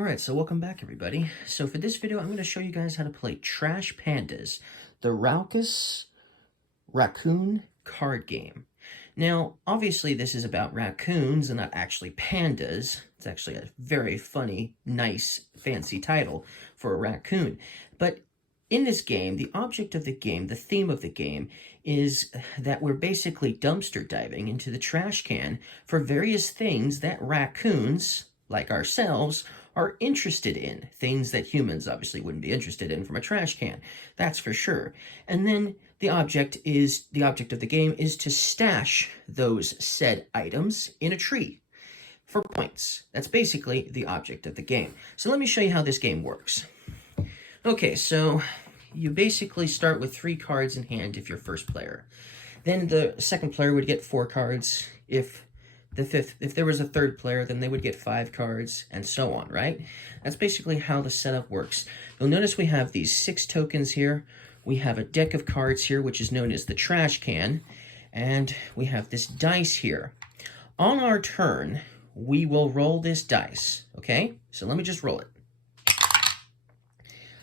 Alright, so welcome back everybody. So for this video, I'm going to show you guys how to play Trash Pandas, the Raucous Raccoon card game. Now, obviously this is about raccoons and not actually pandas. It's actually a very funny, nice, fancy title for a raccoon. But in this game, the object of the game, the theme of the game, is that we're basically dumpster diving into the trash can for various things that raccoons, like ourselves, are interested in. Things that humans obviously wouldn't be interested in from a trash can, that's for sure. And then the object of the game is to stash those said items in a tree for points. That's basically the object of the game. So let me show you how this game works. Okay, so you basically start with 3 cards in hand if you're first player. Then the second player would get 4 cards. If there was a third player, then they would get 5 cards, and so on, right? That's basically how the setup works. You'll notice we have these 6 tokens here. We have a deck of cards here, which is known as the trash can, and we have this dice here. On our turn, we will roll this dice, okay? So let me just roll it.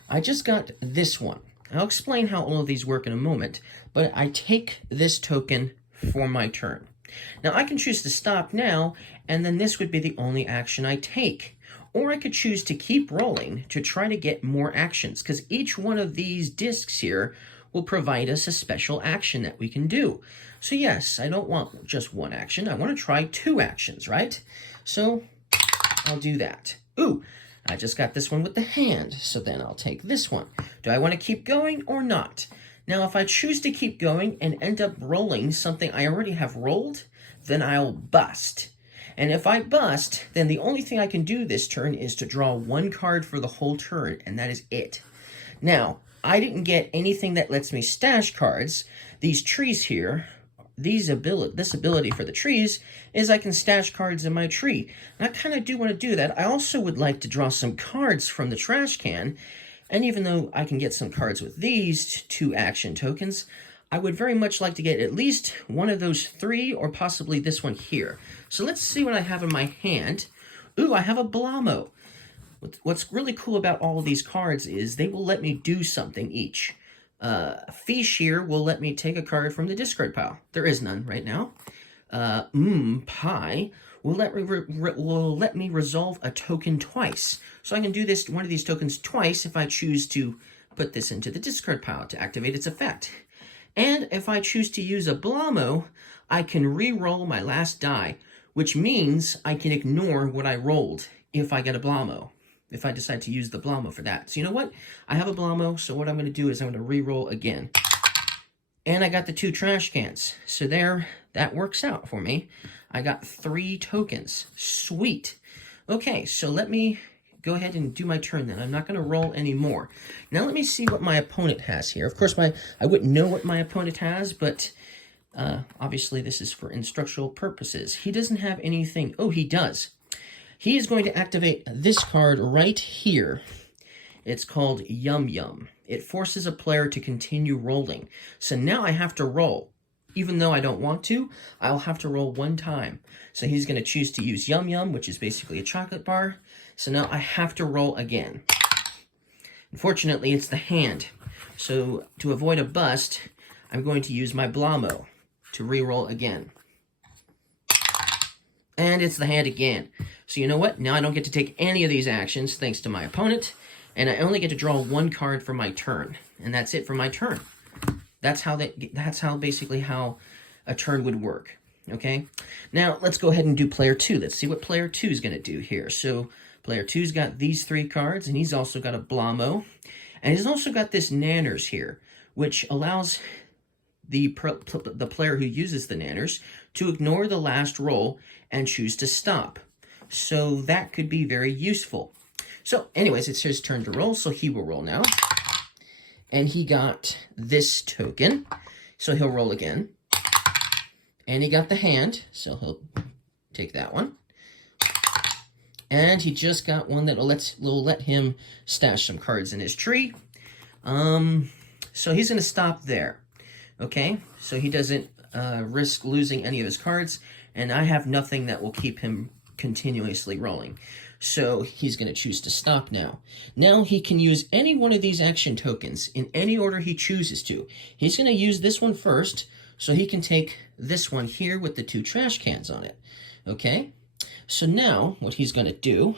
I just got this one. I'll explain how all of these work in a moment, but I take this token for my turn. Now, I can choose to stop now, and then this would be the only action I take. Or I could choose to keep rolling to try to get more actions, because each one of these discs here will provide us a special action that we can do. So yes, I don't want just one action. I want to try 2 actions, right? So I'll do that. Ooh, I just got this one with the hand, so then I'll take this one. Do I want to keep going or not? Now, if I choose to keep going and end up rolling something I already have rolled, then I'll bust. And if I bust, then the only thing I can do this turn is to draw 1 card for the whole turn, and that is it. Now, I didn't get anything that lets me stash cards. These trees here, this ability for the trees is I can stash cards in my tree. And I kind of do want to do that. I also would like to draw some cards from the trash can. And even though I can get some cards with these 2 action tokens, I would very much like to get at least one of those 3, or possibly this one here. So let's see what I have in my hand. Ooh, I have a Blamo. What's really cool about all of these cards is they will let me do something each. Fish here will let me take a card from the discard pile. There is none right now. Pie will let me resolve a token twice. So I can do one of these tokens twice if I choose to put this into the discard pile to activate its effect. And if I choose to use a Blamo, I can re-roll my last die, which means I can ignore what I rolled if I get a Blamo, if I decide to use the Blamo for that. So you know what? I have a Blamo, so what I'm going to do is I'm going to re-roll again. And I got the 2 trash cans. So there, that works out for me. I got 3 tokens. Sweet. Okay, so let me go ahead and do my turn then. I'm not going to roll anymore. Now let me see what my opponent has here. Of course, I wouldn't know what my opponent has, but obviously this is for instructional purposes. He doesn't have anything. Oh, he does. He is going to activate this card right here. It's called Yum Yum. It forces a player to continue rolling. So now I have to roll. Even though I don't want to, I'll have to roll 1 time. So he's going to choose to use Yum Yum, which is basically a chocolate bar. So now I have to roll again. Unfortunately, it's the hand. So to avoid a bust, I'm going to use my Blamo to re-roll again. And it's the hand again. So you know what? Now I don't get to take any of these actions thanks to my opponent. And I only get to draw 1 card for my turn. And that's it for my turn. That's basically how a turn would work. Okay? Now let's go ahead and do player 2. Let's see what player 2 is going to do here. So player 2's got these 3 cards, and he's also got a Blamo. And he's also got this Nanners here, which allows the player who uses the Nanners to ignore the last roll and choose to stop. So that could be very useful. So anyways, it's his turn to roll, so he will roll now. And he got this token, so he'll roll again. And he got the hand, so he'll take that one. And he just got one that will let him stash some cards in his tree. So he's going to stop there. Okay, so he doesn't risk losing any of his cards, and I have nothing that will keep him continuously rolling. So he's going to choose to stop now. Now he can use any one of these action tokens in any order he chooses to. He's going to use this one first, so he can take this one here with the 2 trash cans on it. Okay? So now what he's going to do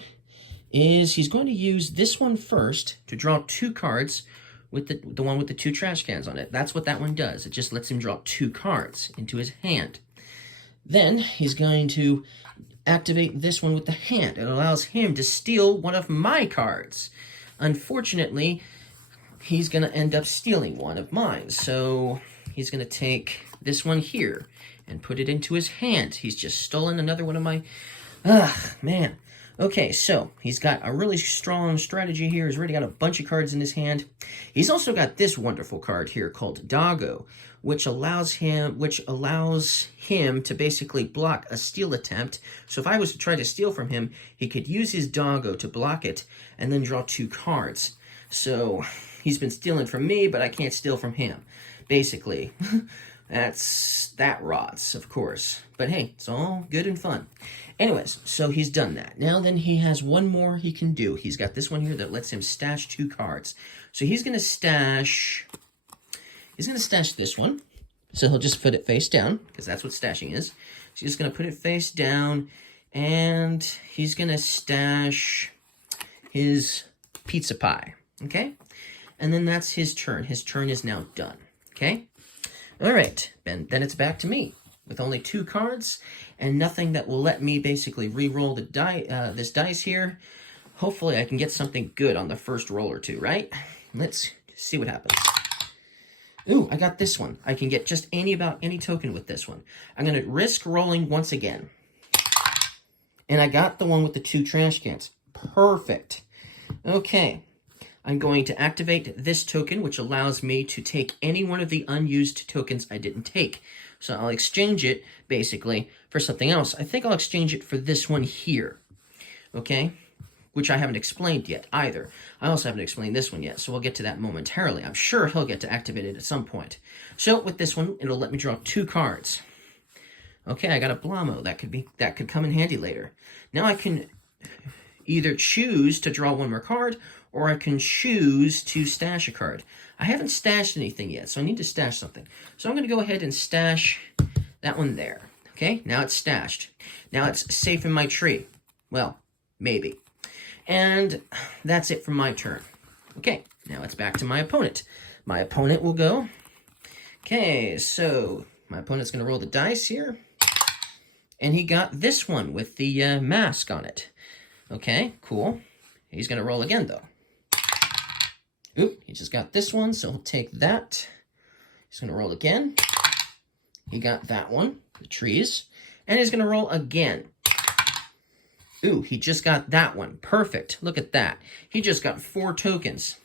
is he's going to use this one first to draw 2 cards with the one with the 2 trash cans on it. That's what that one does. It just lets him draw 2 cards into his hand. Then he's going to activate this one with the hand. It allows him to steal one of my cards. Unfortunately, he's going to end up stealing one of mine. So he's going to take this one here and put it into his hand. He's just stolen another one of my... man. Okay, so he's got a really strong strategy here. He's already got a bunch of cards in his hand. He's also got this wonderful card here called Doggo, which allows him to basically block a steal attempt. So if I was to try to steal from him, he could use his Doggo to block it and then draw 2 cards. So he's been stealing from me, but I can't steal from him. Basically, that rots, of course. But hey, it's all good and fun. Anyways, so he's done that. Now then he has one more he can do. He's got this one here that lets him stash 2 cards. So he's going to stash this one. So he'll just put it face down, because that's what stashing is. So he's just going to put it face down, and he's going to stash his pizza pie. Okay? And then that's his turn. His turn is now done. Okay? All right. And then it's back to me with only 2 cards and nothing that will let me basically re-roll the this dice here. Hopefully I can get something good on the first roll or 2, right? Let's see what happens. Ooh, I got this one. I can get just about any token with this one. I'm going to risk rolling once again. And I got the one with the 2 trash cans. Perfect. Okay. I'm going to activate this token, which allows me to take any one of the unused tokens I didn't take. So I'll exchange it, basically, for something else. I think I'll exchange it for this one here, okay? Which I haven't explained yet, either. I also haven't explained this one yet, so we'll get to that momentarily. I'm sure he'll get to activate it at some point. So with this one, it'll let me draw 2 cards. Okay, I got a Blamo. That could come in handy later. Now I can either choose to draw one more card, or I can choose to stash a card. I haven't stashed anything yet, so I need to stash something. So I'm going to go ahead and stash that one there. Okay, now it's stashed. Now it's safe in my tree. Well, maybe. And that's it for my turn. Okay, now it's back to my opponent. My opponent will go. Okay, so my opponent's going to roll the dice here. And he got this one with the mask on it. Okay, cool. He's going to roll again, though. Oop, he just got this one, so he'll take that. He's going to roll again. He got that one, the trees. And he's going to roll again. Ooh, he just got that one. Perfect. Look at that. He just got 4 tokens.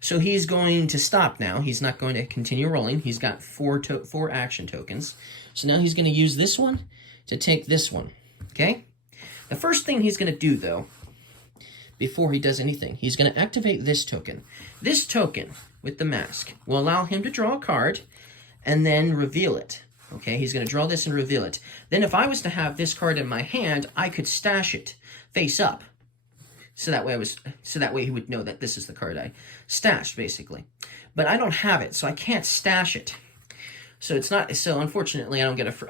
So he's going to stop now. He's not going to continue rolling. He's got 4 action tokens. So now he's going to use this one to take this one. Okay? The first thing he's going to do, though, before he does anything, he's going to activate this token. This token with the mask will allow him to draw a card and then reveal it. Okay, he's going to draw this and reveal it. Then if I was to have this card in my hand, I could stash it face up. So that way he would know that this is the card I stashed, basically. But I don't have it, so I can't stash it. So it's not. So unfortunately, I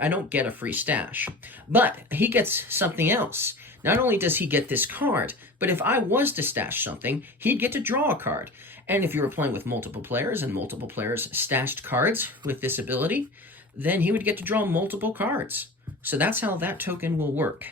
don't get a free stash. But he gets something else. Not only does he get this card, but if I was to stash something, he'd get to draw a card. And if you were playing with multiple players and multiple players stashed cards with this ability, then he would get to draw multiple cards. So that's how that token will work.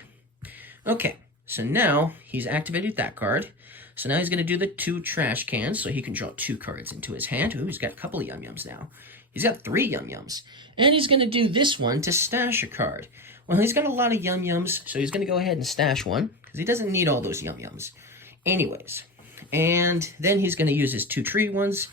Okay, so now he's activated that card. So now he's going to do the 2 trash cans so he can draw 2 cards into his hand. Ooh, he's got a couple of yum-yums now. He's got 3 yum-yums. And he's going to do this one to stash a card. Well, he's got a lot of yum-yums, so he's going to go ahead and stash one, because he doesn't need all those yum-yums. Anyways, and then he's going to use his 2 tree ones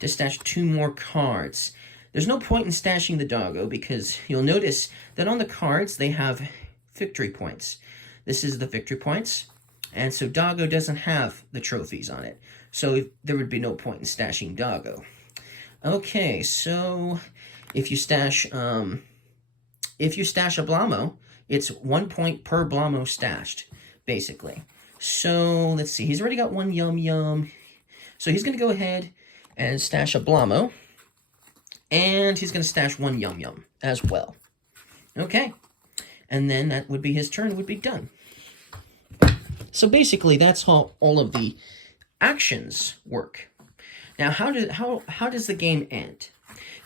to stash 2 more cards. There's no point in stashing the doggo, because you'll notice that on the cards, they have victory points. This is the victory points, and so doggo doesn't have the trophies on it. So there would be no point in stashing doggo. Okay, so if you stash a Blamo, It's 1 point per Blamo stashed, basically. So let's see. He's already got one Yum Yum. So he's going to go ahead and stash a Blamo. And he's going to stash one Yum Yum as well. Okay. And then that would be his turn, would be done. So basically, that's how all of the actions work. Now, how does the game end?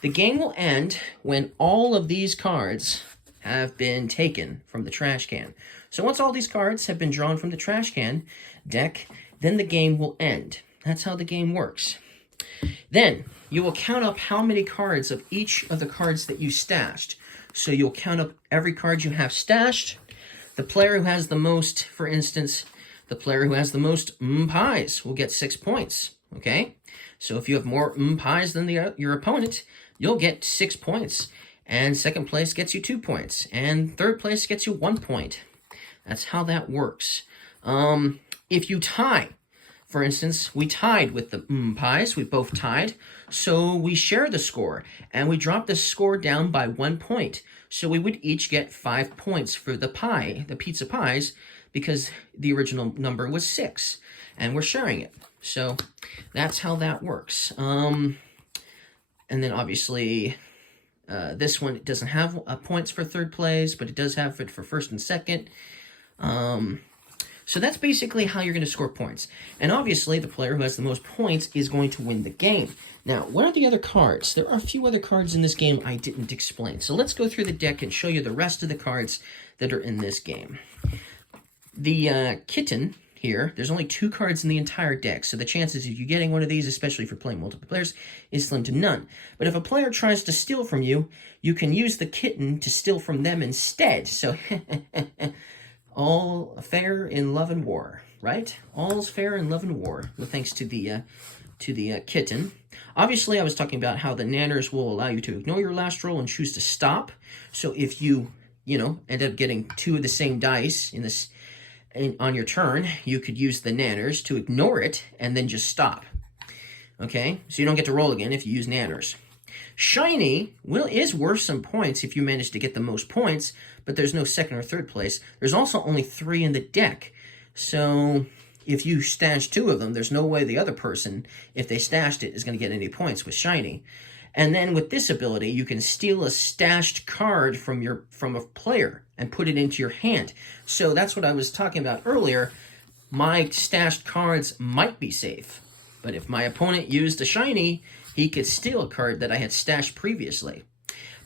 The game will end when all of these cards have been taken from the trash can. So once all these cards have been drawn from the trash can deck, then the game will end. That's how the game works. Then you will count up how many cards of each of the cards that you stashed. So you'll count up every card you have stashed. The player who has the most, for instance, the player who has the most pies will get 6 points, okay? So if you have more pies than your opponent, you'll get 6 points. And second place gets you 2 points. And third place gets you 1 point. That's how that works. If you tie, for instance, we tied with the pies. We both tied. So we share the score. And we drop the score down by 1 point. So we would each get 5 points for the pie, the pizza pies, because the original number was 6. And we're sharing it. So that's how that works. And then obviously this one doesn't have points for third place, but it does have it for first and second. So that's basically how you're going to score points. And obviously the player who has the most points is going to win the game. Now, what are the other cards? There are a few other cards in this game I didn't explain. So let's go through the deck and show you the rest of the cards that are in this game. The kitten here, there's only 2 cards in the entire deck, so the chances of you getting one of these, especially if you're playing multiple players, is slim to none. But if a player tries to steal from you, you can use the kitten to steal from them instead. So, all fair in love and war, right? All's fair in love and war, well, thanks to the kitten. Obviously, I was talking about how the nanners will allow you to ignore your last roll and choose to stop. So if you end up getting 2 of the same dice on your turn, you could use the nanners to ignore it and then just stop. Okay? So you don't get to roll again if you use nanners. Shiny is worth some points if you manage to get the most points, but there's no second or third place. There's also only 3 in the deck. So if you stash 2 of them, there's no way the other person, if they stashed it, is going to get any points with Shiny. And then with this ability, you can steal a stashed card from a player and put it into your hand. So that's what I was talking about earlier. My stashed cards might be safe, but if my opponent used a Shiny, he could steal a card that I had stashed previously.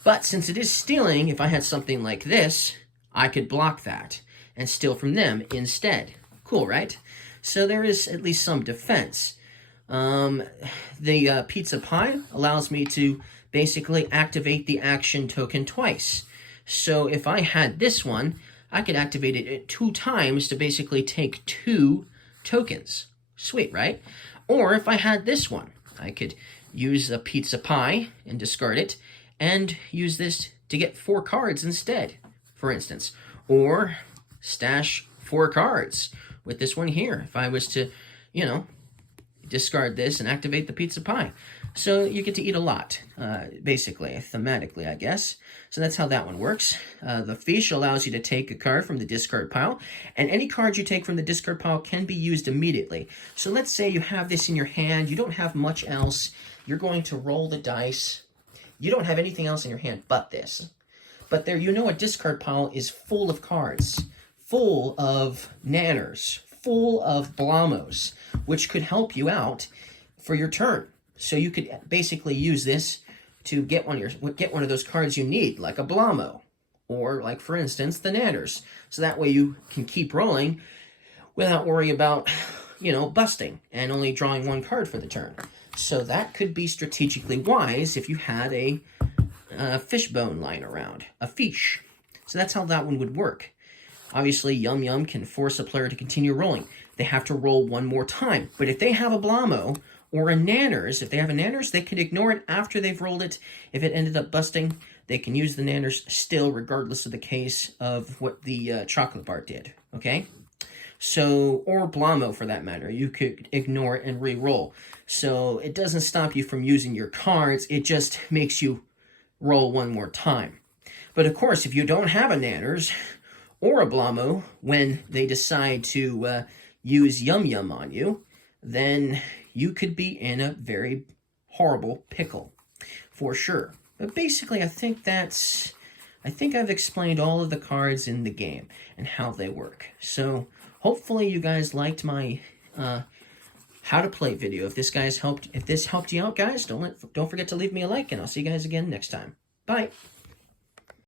But since it is stealing, if I had something like this, I could block that and steal from them instead. Cool, right? So there is at least some defense. The pizza pie allows me to basically activate the action token twice. So if I had this one, I could activate it 2 times to basically take 2 tokens. Sweet, right? Or if I had this one, I could use a pizza pie and discard it, and use this to get 4 cards instead, for instance. Or stash 4 cards with this one here, if I was to, discard this and activate the pizza pie. So you get to eat a lot, basically, thematically, I guess. So that's how that one works. The fish allows you to take a card from the discard pile, and any card you take from the discard pile can be used immediately. So let's say you have this in your hand, you don't have much else, you're going to roll the dice, you don't have anything else in your hand but this. But there, a discard pile is full of cards, full of nanners, full of blamos, which could help you out for your turn. So you could basically use this to get one of those cards you need, like a blamo, or like, for instance, the nanners. So that way you can keep rolling without worrying about, busting and only drawing 1 card for the turn. So that could be strategically wise if you had a fishbone lying around, a fish. So that's how that one would work. Obviously, Yum Yum can force a player to continue rolling. They have to roll 1 more time. But if they have a blamo or a nanners, if they have a nanners, they can ignore it after they've rolled it. If it ended up busting, they can use the nanners still, regardless of the case of what the chocolate bar did. Okay? So, or blamo for that matter. You could ignore it and re-roll. So it doesn't stop you from using your cards. It just makes you roll 1 more time. But of course, if you don't have a nanners or a Blamo when they decide to use Yum Yum on you, then you could be in a very horrible pickle, for sure. But basically, I think I've explained all of the cards in the game and how they work. So hopefully you guys liked my how to play video. If this helped you out, guys, don't forget to leave me a like, and I'll see you guys again next time. Bye.